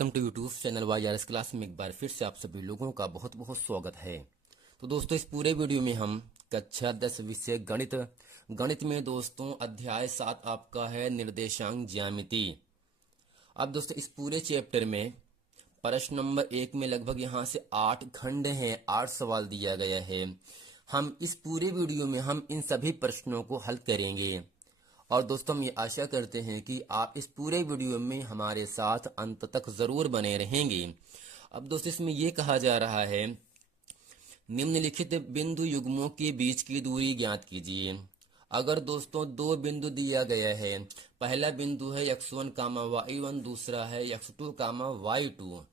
Welcome to YouTube channel YRS class में एक बार फिर से आप सभी लोगों का बहुत बहुत स्वागत है। तो दोस्तों इस पूरे वीडियो में हम कक्षा 10 विषय गणित में दोस्तों अध्याय 7 आपका है निर्देशांक ज्यामिति। अब दोस्तों इस पूरे चैप्टर में प्रश्न नंबर 1 में लगभग यहाँ से 8 खंड हैं, 8 सवाल दिया गया है। हम इस पूरे वीडियो में हम इन सभी प्रश्नों को हल करेंगे और दोस्तों हम ये आशा करते हैं कि आप इस पूरे वीडियो में हमारे साथ अंत तक जरूर बने रहेंगे। अब दोस्तों इसमें यह कहा जा रहा है निम्नलिखित बिंदु युग्मों के बीच की दूरी ज्ञात कीजिए। अगर दोस्तों दो बिंदु दिया गया है, पहला बिंदु है x1 कामा y1, दूसरा है x2 कामा y2,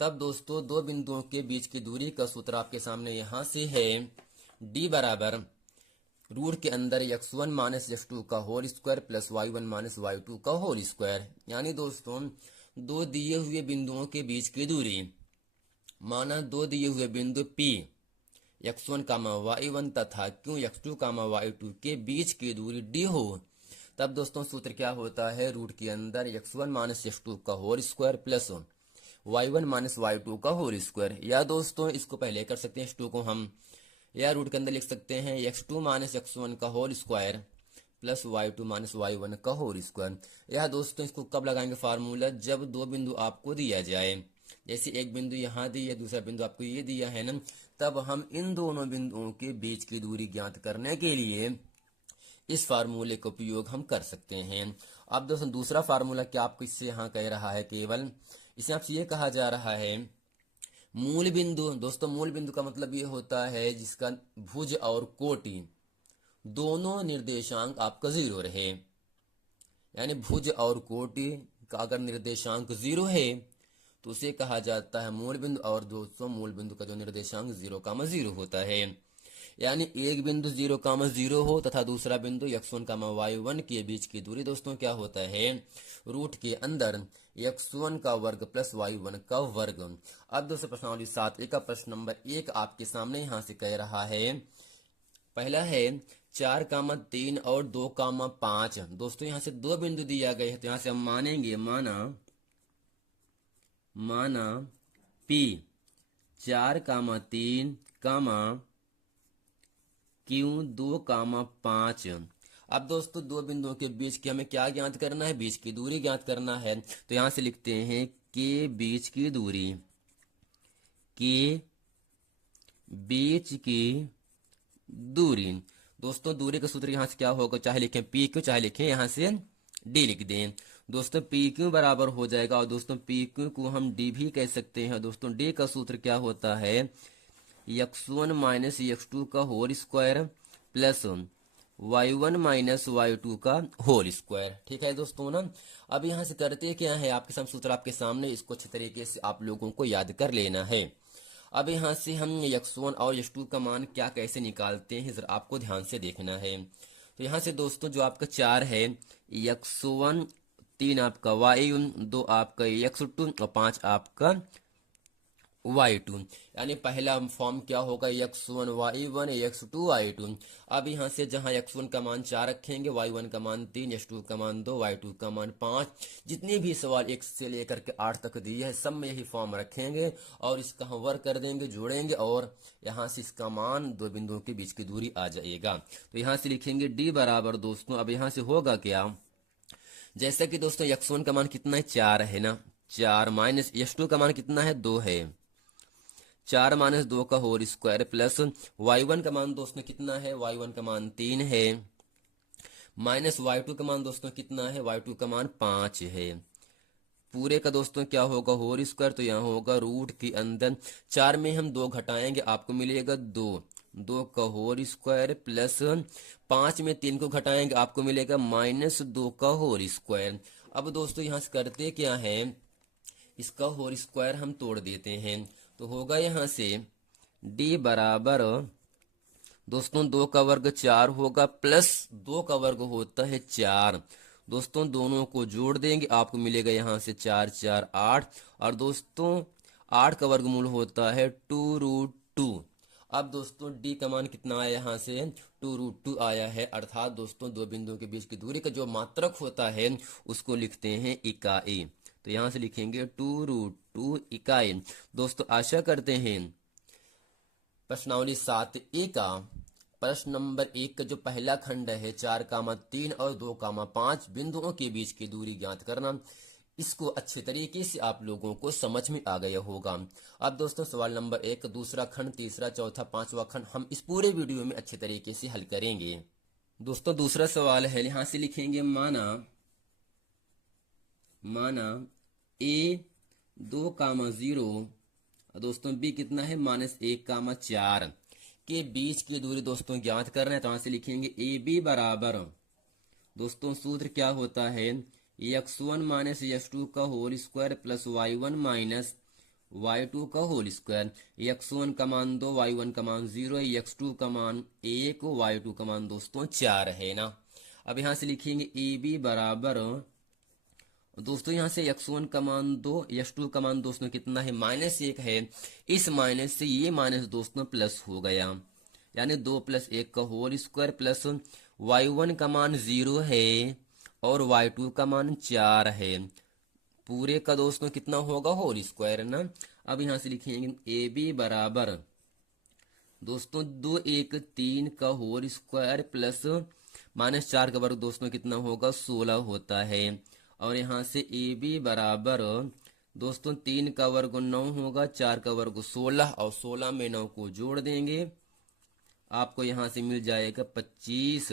तब दोस्तों दो बिंदुओं के बीच की दूरी का सूत्र आपके सामने यहां से है d बराबर रूट के अंदर x1 माइनस x2 का whole square plus y1 minus y2 का होल स्क्वायर। यानी दोस्तों दो दिए हुए बिंदुओं के बीच की दूरी, माना दो दिए हुए बिंदु P x1 कामा y1 तथा Q x2 कामा y2 के बीच की दूरी d हो, तब दोस्तों सूत्र क्या होता है, रूट के अंदर x1 माइनस x2 का whole square plus y1 minus y2 का होल स्क्वायर। या दोस्तों इसको पहले कर सकते हैं, x2 को हम या रूट के अंदर लिख सकते हैं x2 माइनस x1 का whole square plus y2 minus y1 का होल स्क्वायर। यह दोस्तों इसको कब लगाएंगे फार्मूला, जब दो बिंदु आपको दिया जाए, जैसे एक बिंदु यहाँ दिया, दूसरा बिंदु आपको ये दिया है ना, तब हम इन दोनों बिंदुओं के बीच की दूरी ज्ञात करने के लिए इस फार्मूले का उपयोग हम कर सकते हैं। अब दोस्तों दूसरा फार्मूला क्या आपको इससे यहाँ कह रहा है, केवल इसे आपसे ये कहा जा रहा है मूल बिंदु। दोस्तों मूल बिंदु का मतलब ये होता है जिसका भुज और कोटि दोनों निर्देशांक आपका 0 रहे। यानी भुज और कोटि का अगर निर्देशांक 0 है तो उसे कहा जाता है मूल बिंदु, और दोस्तों मूल बिंदु का जो निर्देशांक 0,0 होता है। यानी एक बिंदु 0,0 हो तथा दूसरा बिंदु x1 y1 के बीच की दूरी दोस्तों क्या होता है, रूट के अंदर x1 का वर्ग प्लस y1 का वर्ग। अब दोस्तों प्रश्नावली 7 का प्रश्न नंबर 1 आपके सामने यहां से कह रहा है, पहला है 4,3 और 2,5। दोस्तों यहां से दो बिंदु दिया गया है, तो यहां से हम मानेंगे माना P 4,3 Q 2,5। अब दोस्तों दो बिंदुओं के बीच की हमें क्या ज्ञात करना है, बीच की दूरी ज्ञात करना है। तो यहां से लिखते हैं के बीच की दूरी, के बीच की दूरी। दोस्तों दूरी का सूत्र यहां से क्या होगा, चाहे लिखें पी क्यू, चाहे लिखें यहां से डी लिख दें। दोस्तों पी क्यू बराबर हो जाएगा, और दोस्तों पी क्यू को हम डी भी कह सकते हैं। दोस्तों डी का सूत्र क्या होता है, x1 माइनस x2 का whole square plus y1 minus y2 का होल स्क्वायर। ठीक है दोस्तों ना। अब यहाँ से करते क्या है, आपके सामने सूत्र आपके सामने, इसको अच्छे तरीके से आप लोगों को याद कर लेना है। अब यहाँ से हम x1 और x2 का मान क्या कैसे निकालते हैं, जरा आपको ध्यान से देखना है। तो यहाँ से दोस्तों जो आपका 4 है, x1 3 आपका y1, 2 आपका x2 और 5 आपका y2। यानी पहला फॉर्म क्या होगा, x1 y1 x2 y2। अब यहाँ से जहाँ x1 का मान 4 रखेंगे, y1 का मान 3, x2 का मान 2, y2 का मान 5, जितने भी सवाल 1 से लेकर के 8 तक दिए हैं सब में यही फॉर्म रखेंगे और इसका हम वर्क कर देंगे, जोड़ेंगे, और यहाँ से इसका मान दो बिंदुओं के बीच की दूरी आ जाएगा। तो यहाँ से लिखेंगे d बराबर दोस्तों, अब यहाँ से होगा क्या, जैसा कि दोस्तों x1 का मान कितना है, 4 है ना, 4 माइनस x2 का मान कितना है, 2 है, 4 माइनस 2 का होल स्क्वायर प्लस y1 का मान दोस्तों कितना है, y1 का मान 3 है, माइनस y2 का मान दोस्तों कितना है, y2 का मान 5 है। पूरे का दोस्तों क्या होगा, होल स्क्वायर, तो यहाँ होगा रूट के अंदर 4 में हम 2 घटाएंगे, आपको मिलेगा 2 का होल स्क्वायर प्लस 5 में 3 को घटाएंगे, आपको मिलेगा माइनस 2 का होल स्क्वायर। अब दोस्तों यहाँ से करते क्या है, इसका होल स्क्वायर हम तोड़ देते हैं, तो होगा यहाँ से d बराबर दोस्तों 2 का वर्ग 4 होगा प्लस 2 का वर्ग होता है 4। दोस्तों दोनों को जोड़ देंगे, आपको मिलेगा यहाँ से 4 4 8, और दोस्तों 8 का वर्गमूल होता है 2√2। अब दोस्तों d का मान कितना आया, यहाँ से 2√2 आया है, अर्थात दोस्तों दो बिंदुओं के बीच की दूरी का जो मात्रक होता है उसको लिखते हैं इकाई। तो यहाँ से लिखेंगे 2√2 इकाई। दोस्तों आशा करते हैं प्रश्नावली 7A का प्रश्न नंबर 1 का जो पहला खंड है 4,3 और 2,5 बिंदुओं के बीच की दूरी ज्ञात करना, इसको अच्छे तरीके से आप लोगों को समझ में आ गया होगा। अब दोस्तों सवाल नंबर 1 दूसरा खंड, तीसरा, चौथा, पांचवा खंड हम इस पूरे वीडियो में अच्छे तरीके से हल करेंगे। दोस्तों दूसरा सवाल है, यहां से लिखेंगे माना a 2,0 दोस्तों b कितना है -1,4 के बीच की दूरी दोस्तों ज्ञात कर रहे हैं। तो यहां से लिखेंगे AB बराबर दोस्तों सूत्र क्या होता है x1 माइनस x2 का whole square plus y1 minus y2 का होल स्क्वायर। x1 का मान 2, y1 का मान 0, x2 का मान 1, y2 का मान दोस्तों 4 है ना। अब यहां से लिखेंगे AB बराबर दोस्तों यहाँ से x1 का मान 2, x2 का मान दोस्तों कितना है -1 है। इस माइनस से ये माइनस दोस्तों प्लस हो गया, यानी 2 + 1 का होल स्क्वायर प्लस y1 का मान 0 है और y2 का मान 4 है। पूरे का दोस्तों कितना होगा होल स्क्वायर ना। अब यहाँ से लिखेंगे AB बराबर दोस्तों 2 1 3 का होल स्क्वायर प्लस -4 का वर्ग दोस्तों कितना होगा 16 होता है। और यहाँ से AB बराबर दोस्तों 3 का वर्ग 9 होगा, 4 का वर्ग 16 और 16 में 9 को जोड़ देंगे आपको यहाँ से मिल जाएगा 25।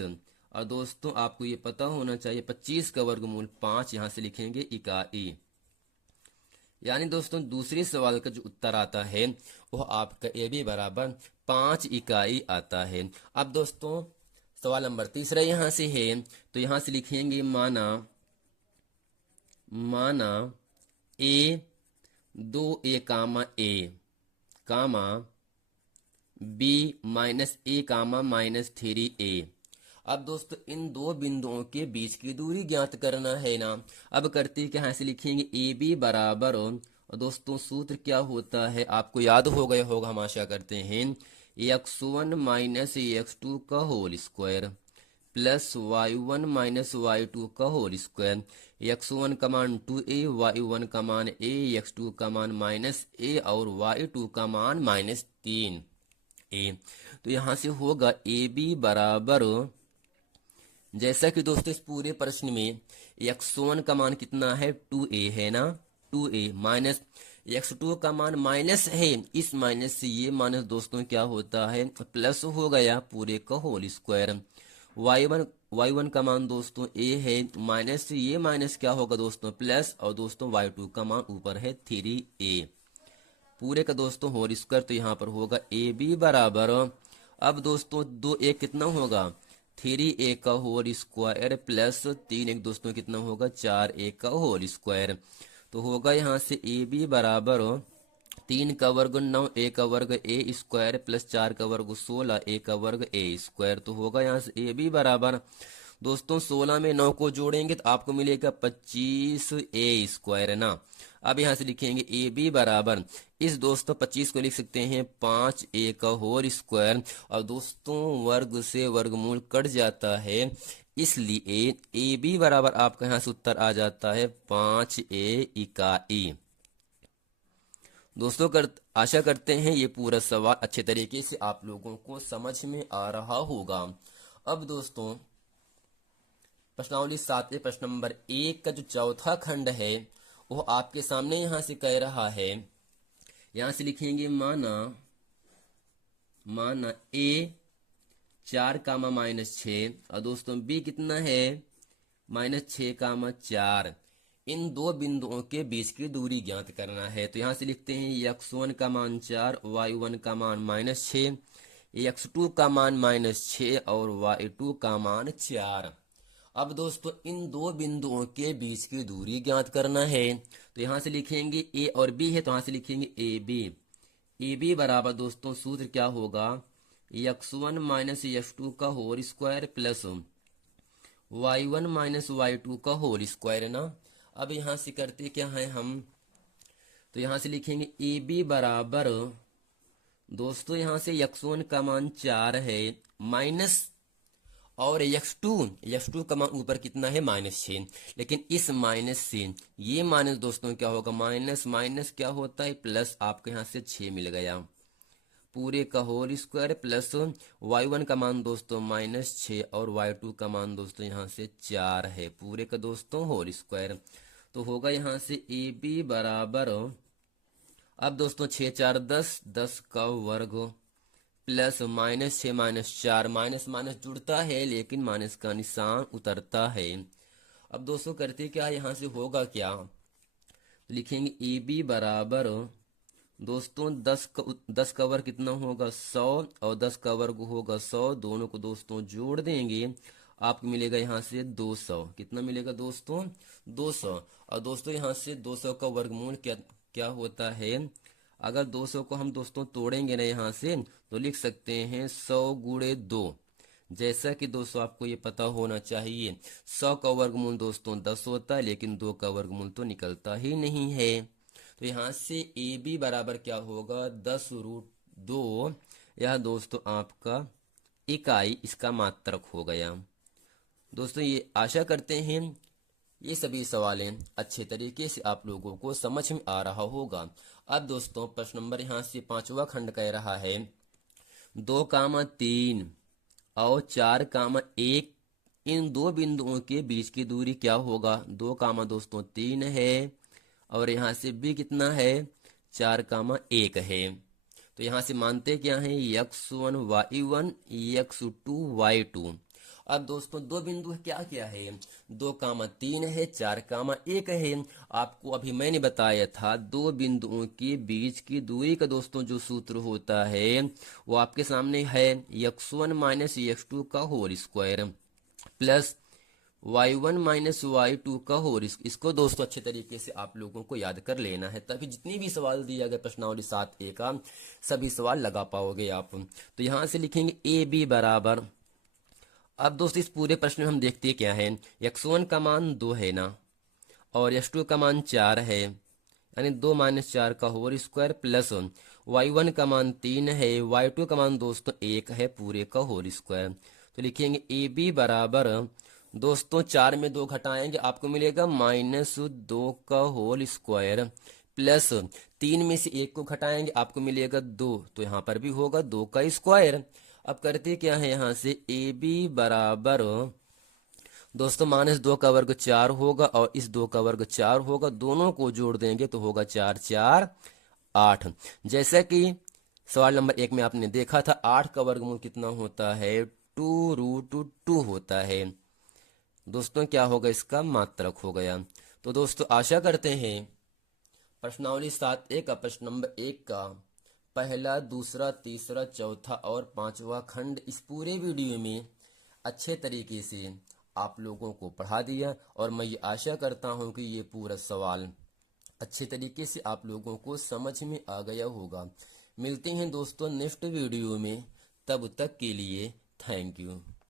और दोस्तों आपको ये पता होना चाहिए 25 का वर्गमूल 5, यहाँ से लिखेंगे इकाई। यानी दोस्तों दूसरे सवाल का जो उत्तर आता है वो आपका AB बराबर 5 इकाई आता है। अब दोस्तों सवाल नंबर तीसरा यहाँ से है, तो यहाँ से लिखेंगे माना A 2A comma B -A -3A। अब दोस्तों इन दो बिंदुओं के बीच की दूरी ज्ञात करना है ना। अब करते क्या है, से लिखेंगे AB बराबर दोस्तों सूत्र क्या होता है आपको याद हो गया होगा, हम आशा करते हैं x1 माइनस x2 का whole square plus y1 minus y2 का होल स्क्वायर। x1 का मान 2a, y1 का मान a, x2 का मान -a और y2 का मान -3a। तो यहाँ से होगा AB बराबर जैसा कि दोस्तों इस पूरे प्रश्न में x1 का मान कितना है 2a है ना, 2a माइनस x2 का मान माइनस है, इस माइनस से ये माइनस दोस्तों क्या होता है प्लस हो गया पूरे का होल स्क्वायर। y1 का मान दोस्तों a है, माइनस से ये माइनस क्या होगा दोस्तों प्लस, और दोस्तों y2 का मान ऊपर है 3a पूरे का दोस्तों होल स्क्वायर। तो यहाँ पर होगा AB बराबर अब दोस्तों 2a कितना होगा 3a का होल स्क्वायर प्लस 3 दोस्तों कितना होगा 4a का होल स्क्वायर। तो होगा यहाँ से AB बराबर 3 का वर्ग 9, a का वर्ग a स्क्वायर प्लस 4 का वर्ग 16, a का वर्ग a स्क्वायर। तो होगा यहाँ से AB बराबर दोस्तों 16 में 9 को जोड़ेंगे तो आपको मिलेगा 25a स्क्वायर ना। अब यहाँ से लिखेंगे AB बराबर इस दोस्तों 25 को लिख सकते हैं 5a का होल स्क्वायर, और दोस्तों वर्ग से वर्गमूल कट जाता है, इसलिए AB बराबर आपका यहाँ से उत्तर आ जाता है 5a इकाई। दोस्तों आशा करते हैं ये पूरा सवाल अच्छे तरीके से आप लोगों को समझ में आ रहा होगा। अब दोस्तों प्रश्नावली 7 प्रश्न नंबर 1 का जो चौथा खंड है वो आपके सामने यहाँ से कह रहा है। यहाँ से लिखेंगे माना A 4 कामा -6 और दोस्तों B कितना है -6 कामा 4। इन दो बिंदुओं के बीच की दूरी ज्ञात करना है। तो यहाँ से लिखते हैं x1 का मान 4, y1 का मान -6, x2 का मान -6 और y2 का मान 4। अब दोस्तों इन दो बिंदुओं के बीच की दूरी ज्ञात करना है। तो यहाँ से लिखेंगे A और B है, तो यहाँ से लिखेंगे AB बराबर दोस्तों सूत्र क्या होगा x1 माइनस x2 का whole square plus y1 minus y2 का होल स्क्वायर ना। अब यहाँ से करते क्या है हम, तो यहाँ से लिखेंगे AB बराबर दोस्तों यहाँ से x1 का मान 4 है माइनस, और x2 का मान ऊपर कितना है -6, लेकिन इस माइनस से ये माइनस दोस्तों क्या होगा, माइनस माइनस क्या होता है प्लस, आपके यहाँ से 6 मिल गया पूरे का होल स्क्वायर, प्लस y1 का मान दोस्तों -6 और y2 का मान दोस्तों यहाँ से 4 है पूरे का दोस्तों होल स्क्वायर। तो होगा यहाँ से ए बी बराबर, अब दोस्तों 6 4 10, 10 का वर्ग प्लस -6 -4, माइनस माइनस जुड़ता है लेकिन माइनस का निशान उतरता है। अब दोस्तों करते क्या, यहाँ से होगा क्या, लिखेंगे ए बी बराबर दोस्तों 10 का वर्ग कितना होगा 100 और 10 का वर्ग होगा 100, दोनों को दोस्तों जोड़ देंगे, आपको मिलेगा यहाँ से 200। कितना मिलेगा दोस्तों 200। और दोस्तों यहाँ से 200 का वर्गमूल क्या क्या होता है, अगर 200 को हम दोस्तों तोड़ेंगे ना यहाँ से तो लिख सकते हैं 100 गुणे 2, जैसा कि दोस्तों आपको ये पता होना चाहिए 100 का वर्गमूल दोस्तों 10 होता है, लेकिन 2 का वर्गमूल तो निकलता ही नहीं है। तो यहाँ से ए बी बराबर क्या होगा 10√2, यह दोस्तों आपका इकाई इसका मात्रक हो गया। दोस्तों ये आशा करते हैं ये सभी सवालें अच्छे तरीके से आप लोगों को समझ में आ रहा होगा। अब दोस्तों प्रश्न नंबर यहाँ से 5वां खंड कह रहा है 2,3 और 4,1 इन दो बिंदुओं के बीच की दूरी क्या होगा। 2, दोस्तों 3 है और यहाँ से b कितना है 4,1 है। तो यहाँ से मानते क्या है x1 y1 x2 y2। अब दोस्तों दो बिंदु क्या क्या है 2,3 है 4,1 है। आपको अभी मैंने बताया था दो बिंदुओं के बीच की दूरी का दोस्तों जो सूत्र होता है वो आपके सामने है x1 माइनस x2 का whole square plus y1 minus y2 का होल। इसको दोस्तों अच्छे तरीके से आप लोगों को याद कर लेना है, तभी जितनी भी सवाल दिया गया प्रश्नावली 7A का सभी सवाल लगा पाओगे आप। तो यहाँ से लिखेंगे ए बी बराबर, अब दोस्तों इस पूरे प्रश्न में हम देखते क्या है x1 का मान 2 है ना और x2 का मान 4 है, यानी 2 माइनस 4 का होल स्क्वायर प्लस y1 का मान 3 है, y2 का मान दोस्तों 1 है पूरे का होल स्क्वायर। तो लिखेंगे ए बी बराबर दोस्तों 4 में 2 घटाएंगे आपको मिलेगा -2 का होल स्क्वायर प्लस 3 में से 1 को घटाएंगे आपको मिलेगा 2, तो यहाँ पर भी होगा 2 का स्क्वायर। अब करते क्या है यहाँ से ए बी बराबर दोस्तों -2 का वर्ग 4 होगा और इस 2 का वर्ग 4 होगा, दोनों को जोड़ देंगे तो होगा 4 4 8। जैसा कि सवाल नंबर 1 में आपने देखा था 8 का वर्गमूल कितना होता है 2√2 होता है। दोस्तों क्या होगा इसका मात्रक हो गया। तो दोस्तों आशा करते हैं प्रश्नावली 7A का प्रश्न नंबर 1 का पहला दूसरा तीसरा चौथा और 5वां खंड इस पूरे वीडियो में अच्छे तरीके से आप लोगों को पढ़ा दिया और मैं ये आशा करता हूँ कि ये पूरा सवाल अच्छे तरीके से आप लोगों को समझ में आ गया होगा। मिलते हैं दोस्तों नेक्स्ट वीडियो में, तब तक के लिए थैंक यू।